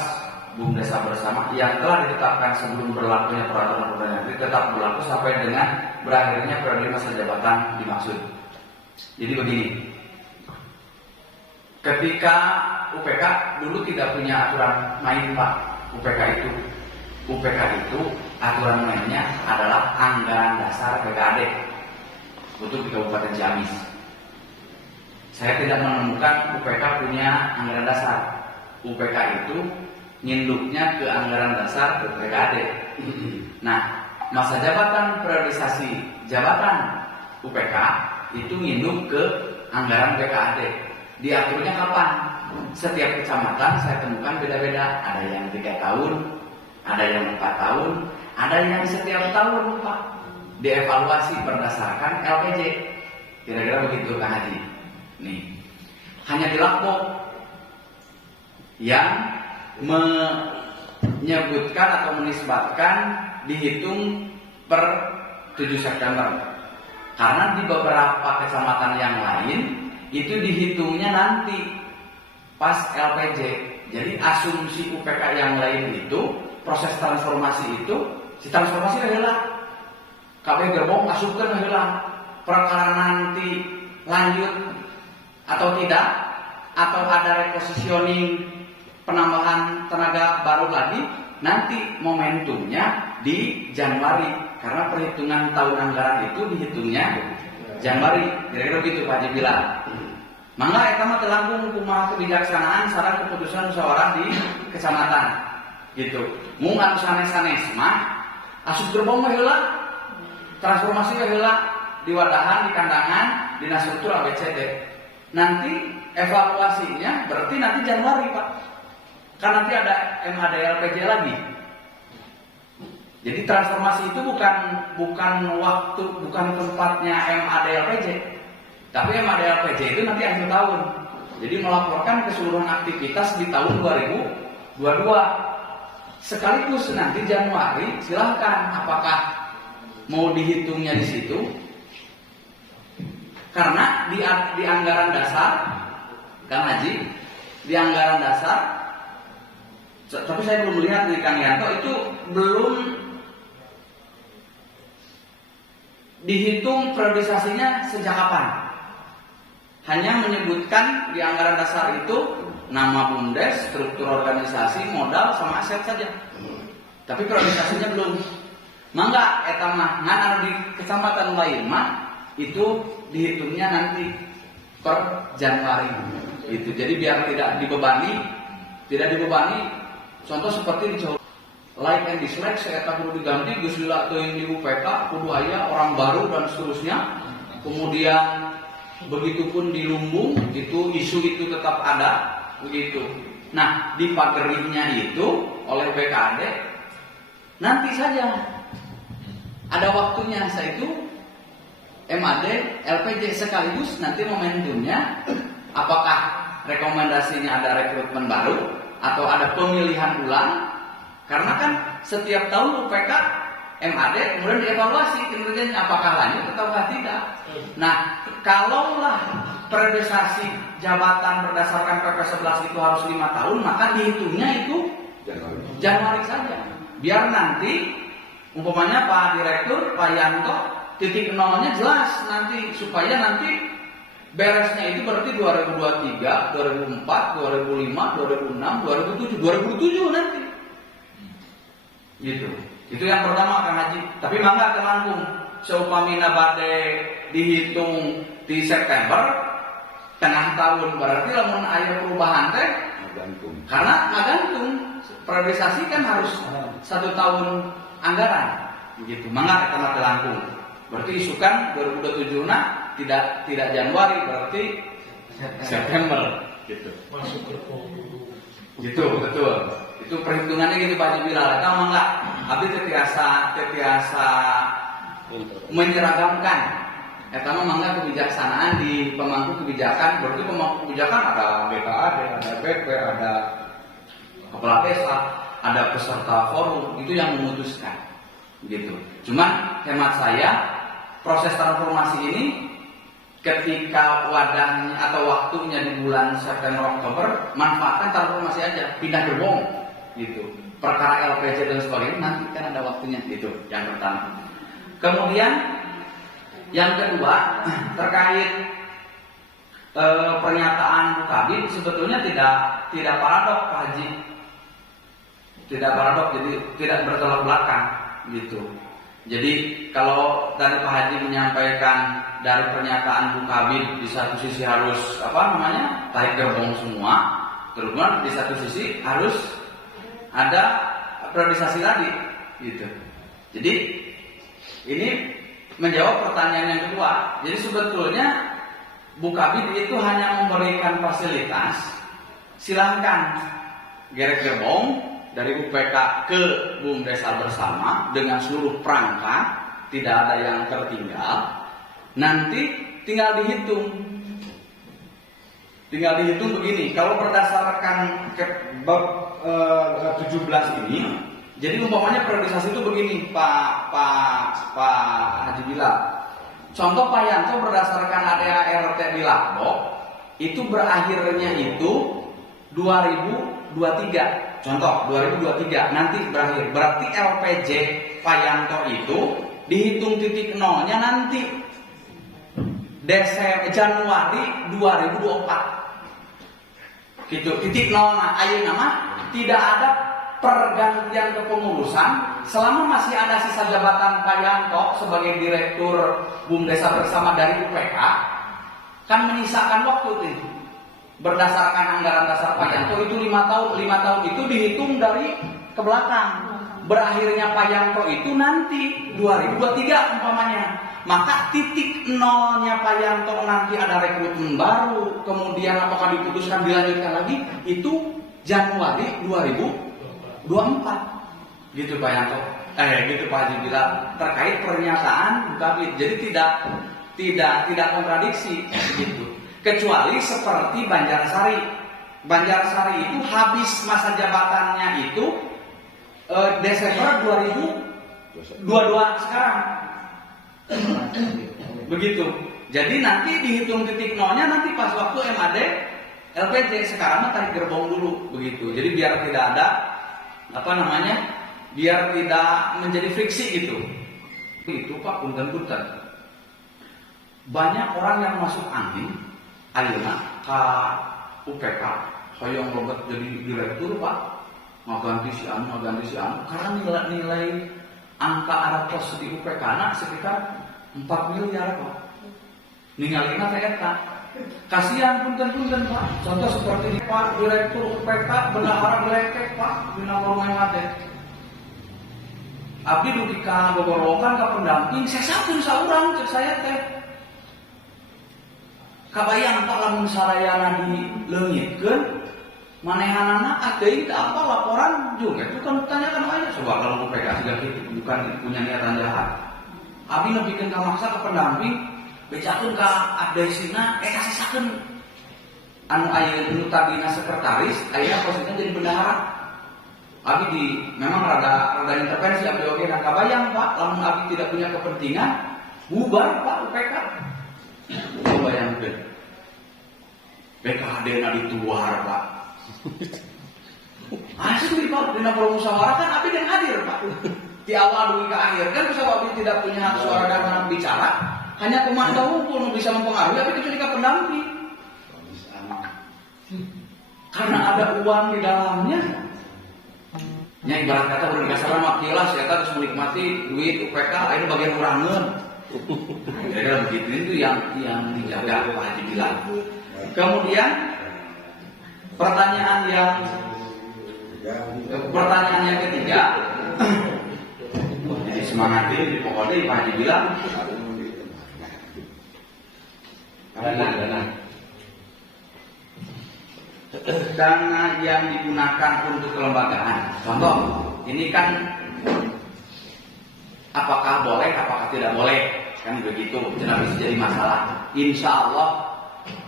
Bumdesa bersama yang telah ditetapkan sebelum berlakunya peraturan Perdana Menteri tetap berlaku sampai dengan berakhirnya periode masa jabatan dimaksud. Jadi begini, ketika UPK dulu tidak punya aturan main Pak. UPK itu aturan mainnya adalah anggaran dasar PKAD untuk di Kabupaten Ciamis. Saya tidak menemukan UPK punya anggaran dasar. UPK itu nyinduknya ke anggaran dasar ke PKAD. Nah, masa jabatan periodisasi jabatan UPK itu nyinduk ke anggaran PKAD. Diaturnya kapan? Setiap kecamatan saya temukan beda-beda. Ada yang 3 tahun, ada yang 4 tahun, ada yang setiap tahun Pak. Dievaluasi berdasarkan LPJ. Kira-kira begitu Kang Haji. Nih, hanya di Lapok yang menyebutkan atau menisbatkan dihitung per 7 September. Karena di beberapa kecamatan yang lain itu dihitungnya nanti pas LPJ. Jadi asumsi UPK yang lain itu proses transformasi itu si transformasi adalah KB gerbong masukkan adalah perkara nanti lanjut atau tidak, atau ada repositioning penambahan tenaga baru lagi, nanti momentumnya di Januari karena perhitungan tahun anggaran itu dihitungnya Januari. Kira-kira begitu Pak Haji bilang. Mangga eta mah telangkung kumaha kebijaksanaan sareng keputusan musyawarah di kecamatan. Gitu. Mung anu sanes-sanes mah asup gerbong mah heula. transformasi heula di wadahan, di kandangan, di struktur ABCD. Nanti evaluasinya berarti nanti Januari, Pak. Kan nanti ada MADLPJ lagi. Jadi transformasi itu bukan waktu, bukan tempatnya MADLPJ. Tapi MADLPJ itu nanti akhir tahun. Jadi melaporkan keseluruhan aktivitas di tahun 2022. Sekaligus nanti Januari silahkan apakah mau dihitungnya di situ. Karena di anggaran dasar, Kang Haji, di anggaran dasar, tapi saya belum melihat di Kang Yanto itu belum dihitung periodisasinya sejak kapan. Hanya menyebutkan di anggaran dasar itu nama BUMDes, struktur organisasi, modal, sama aset saja. Tapi periodisasinya belum. Mangga eta mah ngan di kecamatan lain mah itu dihitungnya nanti per Januari. Itu. Jadi biar tidak dibebani. Contoh seperti di Jawa, like and dislike saya tak perlu diganti, geus lila teuing di UPK, kudu aya orang baru dan seterusnya. Kemudian begitupun di Lumbung itu isu itu tetap ada begitu. Nah, di pagerihnya itu oleh BKD nanti saja ada waktunya, saya itu MAD, LPJ sekaligus nanti momentumnya apakah rekomendasinya ada rekrutmen baru atau ada pemilihan ulang, karena kan setiap tahun UPK MAD kemudian dievaluasi kinerjanya apakah lanjut atau tidak. Nah, kalaulah periodisasi jabatan berdasarkan PP 11 itu harus 5 tahun, maka dihitungnya itu Januari saja. Biar nanti umpamanya Pak Direktur, Pak Yanto, titik nolnya jelas nanti, supaya nanti beresnya itu berarti 2023, 2004, 2005, 2006, 2007 nanti. Gitu. Itu yang pertama Kang Haji. Tapi mangga telangkung seupamina bade dihitung di September tengah tahun, berarti lamun aya perubahan teh karena ngagantung periodisasi kan harus 1 tahun anggaran begitu. Mangga eta mah telangkung. Berarti isukan 2027 tidak Januari, berarti September gitu. Masuk ke Gitu, betul. Itu perhitungannya gitu Pak Haji Bilal. Eta mangga abdi tetiasa menyeragamkan. Eta mah mangga kebijaksanaan di pemangku kebijakan. Berarti pemangku kebijakan ada BKAD, ada BP, ada kepala desa, ada peserta forum, itu yang memutuskan. Gitu. Cuman hemat saya proses transformasi ini ketika wadahnya atau waktunya di bulan September Oktober, manfaatkan transformasi aja, pindah gerbong gitu. Perkara LPJ dan sebagainya nanti kan ada waktunya gitu. Yang pertama. Kemudian yang kedua terkait pernyataan Kabid sebetulnya tidak paradok Pak Haji. Tidak paradok, jadi tidak bertolak belakang gitu. Jadi kalau tadi Pak Haji menyampaikan dari pernyataan Bu Kabid di satu sisi harus tarik gerbong semua, terus di satu sisi harus ada periodisasi tadi, gitu. Jadi ini menjawab pertanyaan yang kedua. Jadi sebetulnya Bu Kabid itu hanya memberikan fasilitas, silahkan geret gerbong dari UPK ke BUMDes bersama dengan seluruh perangkat, tidak ada yang tertinggal. Nanti tinggal dihitung begini. Kalau berdasarkan bab 17 ini, jadi umpamanya periodisasi itu begini, Pak Haji Bilal. Contoh Pak Yanto berdasarkan ADART di Lakbok itu berakhirnya itu 2023. Contoh 2023 nanti berakhir. Berarti LPJ Pak Yanto itu dihitung titik nolnya nanti Januari 2024. Gitu. Titik nol ayeuna mah tidak ada pergantian kepengurusan selama masih ada sisa jabatan Pak Yanto sebagai Direktur BUMDes bersama dari UPK, kan menyisakan waktu itu. Berdasarkan anggaran dasar Pak Yanto itu 5 tahun itu dihitung dari ke belakang. berakhirnya Pak Yanto itu nanti 2023 umpamanya. Maka titik nolnya Pak Yanto nanti ada rekrutmen baru, kemudian apakah diputuskan dilanjutkan lagi, itu Januari 2024. Gitu Pak Yanto. Gitu Pak Haji bilang terkait pernyataan Bukabit. Jadi tidak kontradiksi gitu. Kecuali seperti Banjarsari. Banjarsari itu habis masa jabatannya itu Desember 2022 sekarang. Begitu. Jadi nanti dihitung titik nolnya nanti pas waktu MAD LPJ. Sekarang tarik gerbong dulu begitu. Jadi biar tidak ada biar tidak menjadi friksi gitu. Itu Pak punten-punten. Banyak orang yang masuk angin ayeuna ka UPK hoyong lobat jadi direktur Pak. Ngaganti si anu karena nilai angka aratos di UPK sekitar 4 miliar Pak. Ningalina teh eta. Kasihan punten-punten Pak. Contoh seperti ini Pak, direktur UPK bendahara belekek Pak dina warung mate. Abdi dugi ka gogorokan ka pendamping, saya satu saurang cek saya teh. Kabayang Pak lamun sarayana dileungitkeun manehanana teuing teh apa laporan juga itu kan tanyakan aja coba kalau UPK sudah gitu bukan punya niatan jahat. Abi nebikeun ka maksa ka pendamping bejakeun ka abdesina kasesakeun anu aya nu tadina sekretaris ayeuna posisinya jadi bendahara. Abi memang rada intervensi Abi oge dan kabayang Pak lamun Abi tidak punya kepentingan bubar Pak UPK. Bayangkeun BKD na dituar Pak. Asli Pak, dina musyawarah kan Abi yang hadir Pak. Di awal dulu ke akhir kan bisa Abi tidak punya hak suara dan bicara, hanya komando hukum bisa mempengaruhi tapi kecuali ke pendamping. Karena ada uang di dalamnya. Nya ibarat kata udah dikasar mah kilas ya terus menikmati duit UPK ini bagian kurangan. Jadi begitu itu yang dijaga Pak Haji bilang. Kemudian pertanyaan yang ketiga, jadi semangatin pokoknya Pak Haji bilang dana yang digunakan untuk kelembagaan. Contoh, ini kan apakah boleh, apakah tidak boleh, kan begitu. Jangan bisa jadi masalah. Insya Allah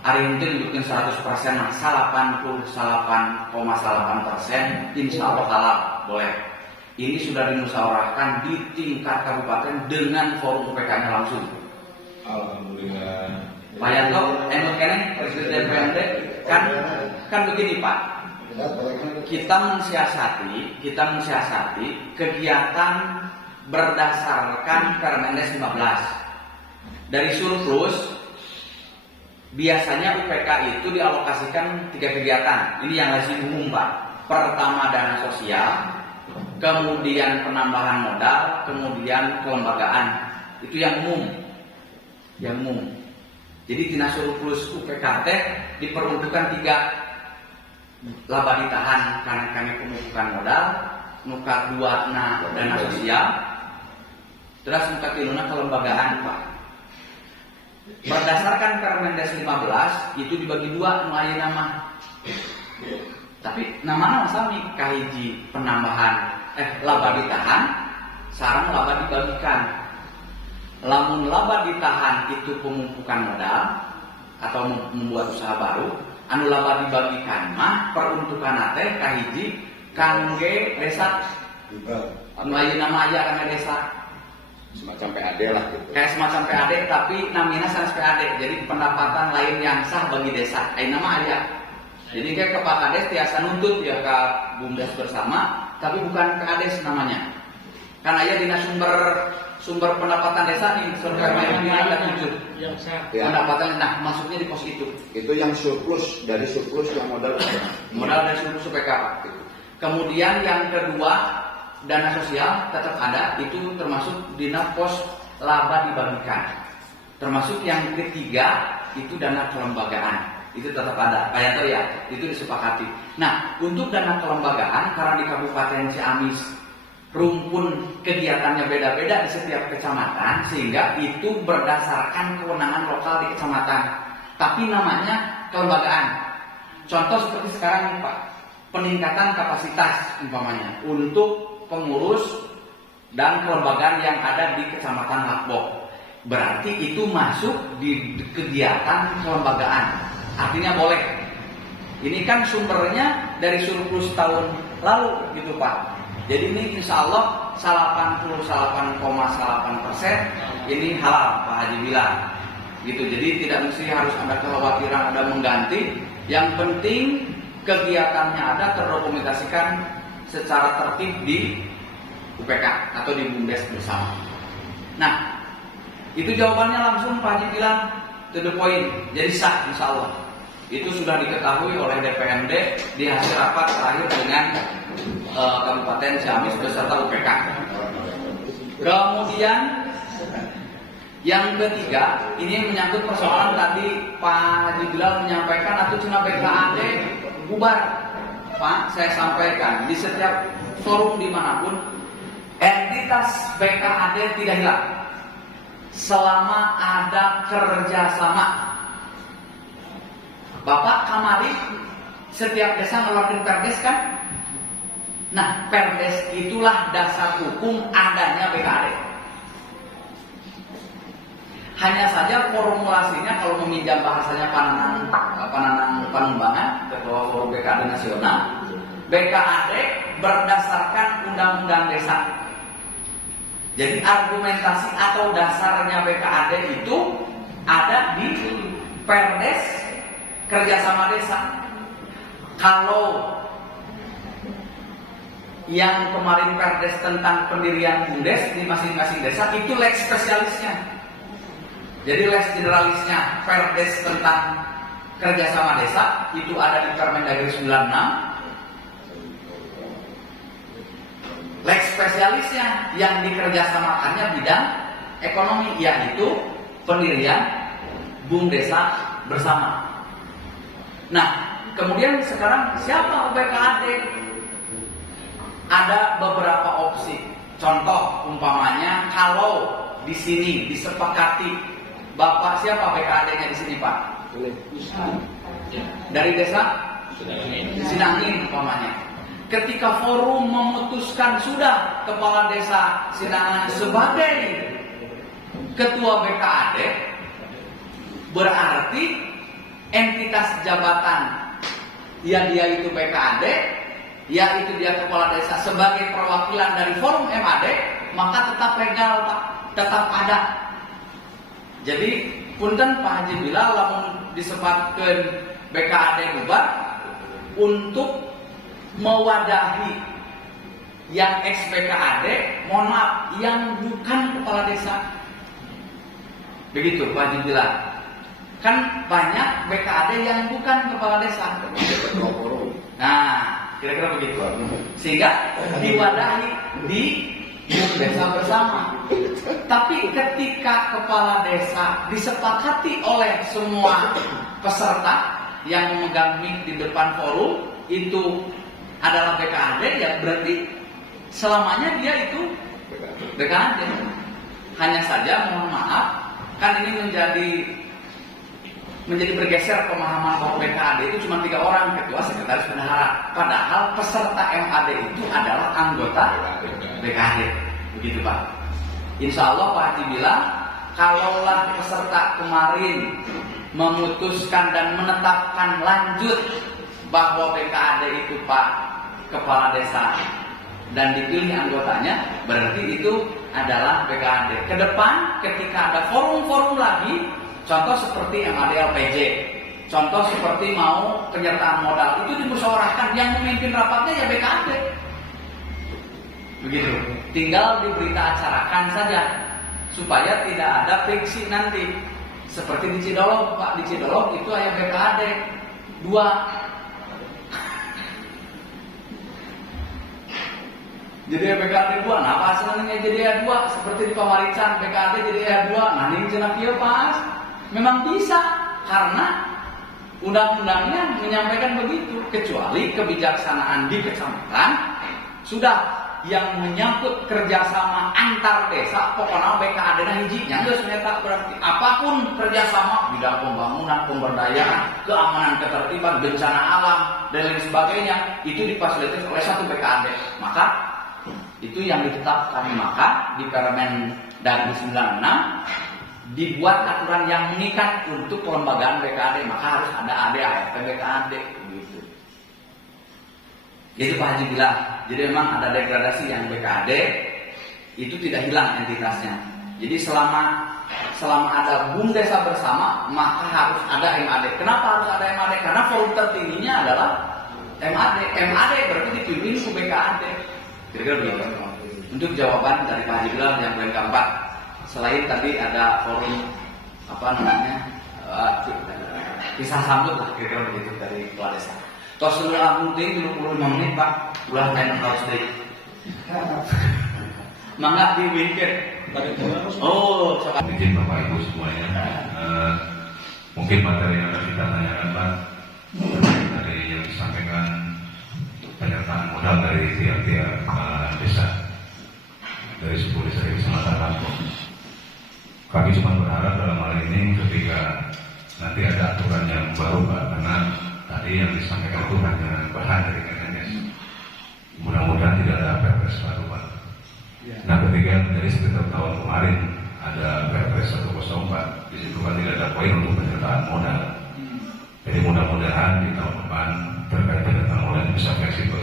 hari ini tunjukkan 100% masa 88,8%. Insya Allah halal, boleh. Ini sudah dimusyawarahkan di tingkat kabupaten dengan forum UPK-nya langsung. Alhamdulillah. Pak Yanto, Enok Presiden DPRD kan begini Pak. Kita mensiasati kegiatan berdasarkan Permendes 15. Dari surplus biasanya UPK itu dialokasikan 3 kegiatan. Ini yang lazim umum Pak. Pertama dana sosial, kemudian penambahan modal, kemudian kelembagaan. Itu yang umum. Jadi tina surplus UPK diperuntukkan 3 laba ditahan karena pemupukan modal, nuka 2 dana sosial, terus nuka 3 kelembagaan Pak. Berdasarkan Permendes 15 itu dibagi 2 mulai nama. Tapi nama sami kahiji penambahan laba ditahan, sareng laba dibagikan. Lamun laba ditahan itu pemumpukan modal atau membuat usaha baru, anu laba dibagikan mah peruntukan teh kahiji kangge desa. Anu ayeuna nama aya kangge desa. Semacam PAD lah gitu. Kayak semacam PAD tapi namina sanes PAD. Jadi pendapatan lain yang sah bagi desa. Ayeuna mah aya. Jadi kayak ke Pak Kades tiasa nuntut ya ke BUMDes bersama, tapi bukan PAD namanya. Kan aya dina sumber pendapatan desa nih survei yang ada 7 yang sah pendapatan masuknya di pos itu yang surplus dari yang modal dari surplus UPK. Kemudian yang kedua dana sosial tetap ada, itu termasuk di pos laba dibagikan. Termasuk yang ketiga itu dana kelembagaan, itu tetap ada. Kayak ya itu disepakati. Nah untuk dana kelembagaan karena di Kabupaten Ciamis rumpun kegiatannya beda-beda di setiap kecamatan, sehingga itu berdasarkan kewenangan lokal di kecamatan. Tapi namanya kelembagaan. Contoh seperti sekarang nih Pak, peningkatan kapasitas umpamanya untuk pengurus dan kelembagaan yang ada di kecamatan Lakbok. Berarti itu masuk di kegiatan kelembagaan. Artinya boleh. Ini kan sumbernya dari surplus tahun lalu gitu Pak. Jadi ini insya Allah 88,8% ini halal Pak Haji bilang gitu. Jadi tidak mesti harus ada kekhawatiran ada mengganti. Yang penting kegiatannya ada terdokumentasikan secara tertib di UPK atau di BUMDes bersama. Nah, itu jawabannya langsung Pak Haji bilang to the point. Jadi sah insya Allah. Itu sudah diketahui oleh DPMD di hasil rapat terakhir dengan Kabupaten Ciamis beserta UPK. Kemudian yang ketiga, ini menyangkut persoalan tadi Pak Haji Bilal menyampaikan atau cuma BKAD bubar. Pak, saya sampaikan di setiap forum dimanapun entitas BKAD tidak hilang selama ada kerjasama. Bapak kamari setiap desa ngeluarin perdes kan? Nah, perdes itulah dasar hukum adanya BKAD. Hanya saja formulasinya kalau meminjam bahasanya Pananang Ketua Forum BKAD Nasional, BKAD berdasarkan Undang-Undang Desa. Jadi argumentasi atau dasarnya BKAD itu ada di perdes kerjasama desa. Kalau yang kemarin perdes tentang pendirian BUMDes di masing-masing desa itu lex spesialisnya. Jadi lex generalisnya perdes tentang kerjasama desa itu ada di Permendagri 96. Lex spesialisnya yang dikerjasamakannya bidang ekonomi, yaitu pendirian BUMDesa bersama. Nah, kemudian sekarang siapa BKAD? Ada beberapa opsi. Contoh umpamanya kalau di sini disepakati, Bapak siapa BKAD-nya di sini Pak? Dari desa Sinangin umpamanya. Ketika forum memutuskan sudah kepala desa Sinangin sebagai ketua BKAD, berarti entitas jabatan ya dia itu BKAD, yaitu dia kepala desa sebagai perwakilan dari forum MAD, maka tetap legal Pak, tetap ada. Jadi punten Pak Haji Bilal lamun disebutkan BKAD bubar untuk mewadahi yang ex BKAD, mohon maaf, yang bukan kepala desa. Begitu Pak Haji Bilal. Kan banyak BKAD yang bukan kepala desa. Nah, kira-kira begitu. Sehingga diwadahi di desa bersama. Tapi ketika kepala desa disepakati oleh semua peserta yang memegang mic di depan forum itu adalah BKAD, ya berarti selamanya dia itu BKAD. Hanya saja mohon maaf, kan ini menjadi bergeser pemahaman bahwa BKAD itu cuma 3 orang, ketua, sekretaris, bendahara. Padahal peserta MAD itu adalah anggota BKAD. Begitu Pak. Insya Allah Pak Haji bilang, kalaulah peserta kemarin memutuskan dan menetapkan lanjut bahwa BKAD itu Pak kepala desa dan dipilih anggotanya, berarti itu adalah BKAD. Kedepan ketika ada forum-forum lagi, contoh seperti MAD LPJ, contoh seperti mau penyertaan modal, itu dimusyawarahkan, yang memimpin rapatnya ya BKAD. Begitu. Tinggal diberita acarakan saja supaya tidak ada friksi nanti. Seperti di Cidolog, Pak, di Cidolog itu ada BKAD 2. Jadi BKAD 2, nah pas senangnya jadi 2, seperti di Pamarican BKAD jadi 2, nah ini cenah kieu pas. Memang bisa, karena undang-undangnya menyampaikan begitu, kecuali kebijaksanaan di kecamatan sudah yang menyangkut kerjasama antar desa, pokoknya BKAD nah hijinya geus eta berarti apapun kerjasama bidang pembangunan, pemberdayaan, keamanan, ketertiban, bencana alam dan lain sebagainya itu difasilitasi oleh satu BKAD. Maka itu yang ditetapkan. Maka di Permendagri 96 dibuat aturan yang mengikat untuk pelembagaan BKAD, maka harus ada AD/ART BKAD gitu. Itu Pak Haji bilang. Jadi memang ada degradasi yang BKAD itu tidak hilang entitasnya. Jadi selama ada BUM desa bersama maka harus ada MAD. Kenapa harus ada MAD? Karena forum tertingginya adalah MAD. MAD berarti dipimpin ke BKAD. Kira-kira begitu. Untuk jawaban dari Pak Haji bilang yang poin keempat. Selain tadi ada forum pisah sambut lah kira-kira begitu dari kepala desa. Tos sudah penting 25 menit Pak, ulah main house day. Mangga di weekend. Oh, coba. Izin Bapak Ibu semuanya, mungkin materi yang akan kita tanyakan Pak dari yang disampaikan penyertaan modal dari tiap-tiap desa dari 10 desa di Kecamatan Lampung. Kami cuma berharap dalam hal ini ketika nanti ada aturan yang baru Pak, karena tadi yang disampaikan itu hanya bahan dari KNS. Mudah-mudahan tidak ada Perpres baru Pak. Nah ketika dari sekitar tahun kemarin ada Perpres 104, di situ kan tidak ada poin untuk penyertaan modal. Jadi mudah-mudahan di tahun depan terkait penyertaan modal bisa fleksibel.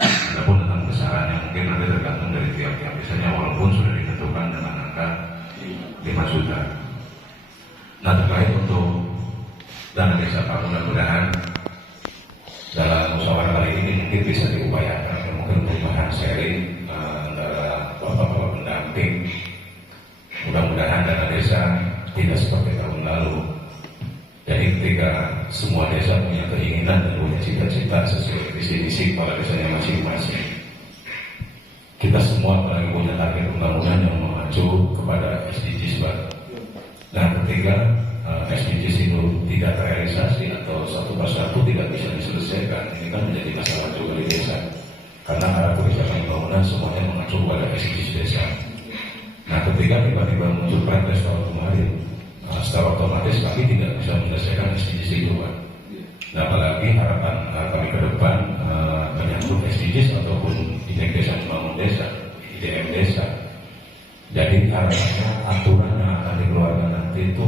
Adapun tentang besarannya mungkin nanti tergantung dari tiap-tiap desanya, walaupun sudah ditentukan dengan angka 5 juta. Nah terkait untuk dana desa Pak, mudah-mudahan dalam musyawarah kali ini mungkin bisa diupayakan mungkin untuk bahan sharing antara bapak-bapak pendamping. Mudah-mudahan dana desa tidak seperti tahun lalu. Jadi ketika semua desa punya keinginan dan punya cita-cita sesuai visi misi kepala desanya masing-masing, kita semua apalagi punya target pembangunan yang mengacu kepada SDGs Pak. Nah ketika SDGs itu tidak terrealisasi atau satu persatu tidak bisa diselesaikan, ini kan menjadi masalah juga di desa. Karena arah kebijakan pembangunan semuanya mengacu pada SDGs desa. Nah ketika tiba-tiba muncul Perpres tahun kemarin, secara otomatis kami tidak bisa menyelesaikan SDGs itu Pak. Nah apalagi harapan kami ke depan menyangkut SDGs ataupun Indeks Desa Membangun Desa, IDM Desa. Jadi harapannya aturan yang akan dikeluarkan nanti itu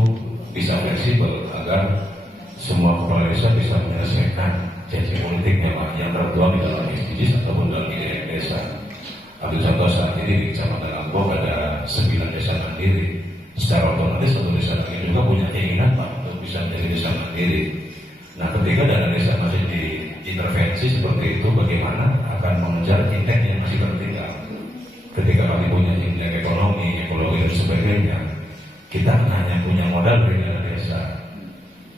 bisa fleksibel agar semua kepala desa bisa menyelesaikan janji politiknya Pak yang tertuang di dalam SDGs ataupun dalam IDM Desa. Ambil contoh saat ini di Kecamatan Lampung ada 9 desa mandiri. Secara otomatis satu desa lagi juga punya keinginan Pak untuk bisa menjadi desa mandiri. Nah ketika dana desa masih diintervensi seperti itu, bagaimana akan mengejar indeks yang masih tertinggal? Ketika kami punya indeks ekonomi, ekologi dan sebagainya, kita hanya punya modal dari dana desa.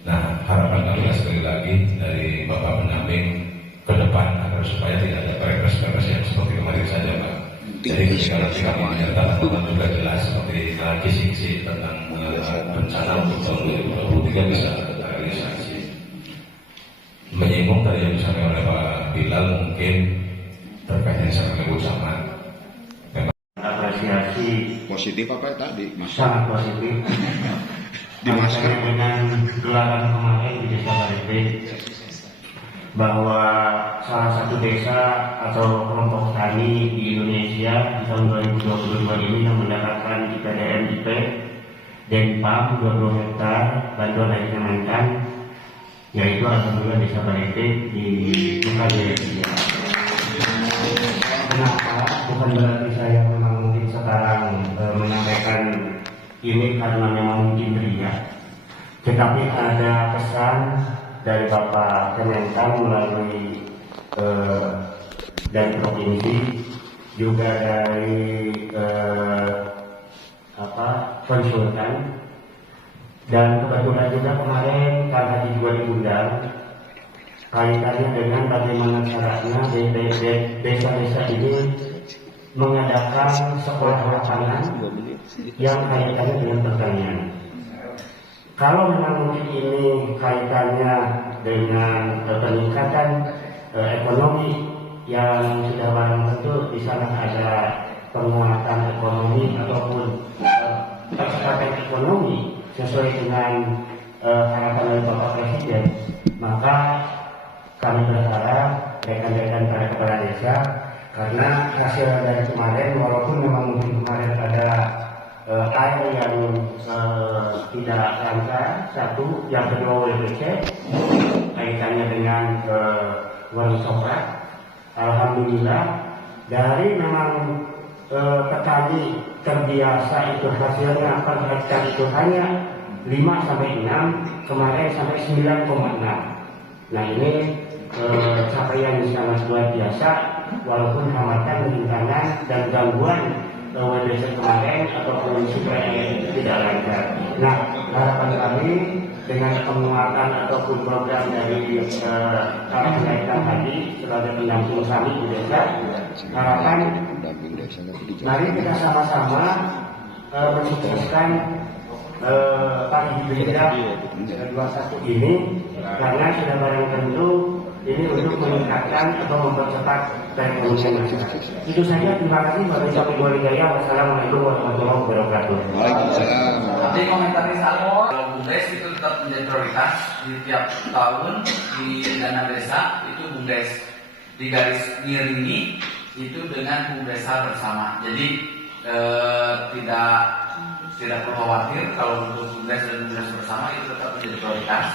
Nah harapan kami sekali lagi dari Bapak pendamping ke depan agar supaya tidak ada perpres-perpres yang seperti kemarin saja Pak. Jadi ketika nanti kami menyertakan juga jelas seperti kisi-kisi tentang rencana untuk tahun 2023 bisa terrealisasi. Menyinggung tadi yang disampaikan oleh Pak Bilal mungkin terkait yang disampaikan Ibu Camat. Apresiasi Positif apa tadi? sangat positif terkait dengan gelaran kemarin di Desa Barete, bahwa salah satu desa atau kelompok tani di Indonesia di tahun 2022 ini yang mendapatkan IPDN IP Denpam 20 hektar bantuan dari Kementan, yaitu alhamdulillah Desa Barete di Bukit. Kenapa? Bukan berarti saya memang mungkin sekarang menyampaikan ini karena memang mungkin ria, tetapi ada pesan dari Bapak Kementan melalui dari provinsi, juga dari konsultan, dan kebetulan juga kemarin Kang Haji juga diundang kaitannya dengan bagaimana caranya desa-desa ini mengadakan sekolah lapangan yang kaitannya dengan pertanian. Kalau memang mungkin ini kaitannya dengan peningkatan ekonomi yang sudah barang tentu di sana ada penguatan ekonomi ataupun percepatan ekonomi sesuai dengan harapan dari Bapak Presiden, maka kami berharap rekan-rekan para kepala desa, karena hasil dari kemarin walaupun memang mungkin kemarin ada air yang tidak lancar, satu, yang kedua WBC kaitannya dengan warung soprak. Alhamdulillah dari memang petani terbiasa itu hasilnya per hektar itu hanya 5 sampai 6, kemarin sampai 9,6. Nah ini capaian yang sangat luar biasa walaupun hambatan rintangan dan gangguan WBC kemarin ataupun suplai tidak lancar. Nah harapan kami dengan penguatan ataupun program dari para penaikan tadi sebagai pendamping kami di desa, harapan mari kita sama-sama mensukseskan pagi hibrida 21 ini, karena sudah barang tentu ini untuk meningkatkan atau mempercepat perekonomian masyarakat. Itu saja, terima kasih. Wassalamualaikum warahmatullahi wabarakatuh. Nanti komentari saya, kalau BUMDes itu tetap menjadi prioritas di tiap tahun di dana desa itu BUMDes di garis miringi itu dengan BUMDesa bersama. Jadi tidak perlu khawatir kalau untuk BUMDes dan BUMDes bersama itu tetap menjadi prioritas.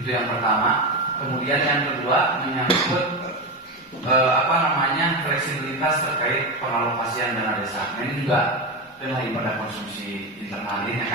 Itu yang pertama. Kemudian yang kedua menyangkut fleksibilitas terkait pengalokasian dana desa. Nah, ini juga pada konsumsi internal ini.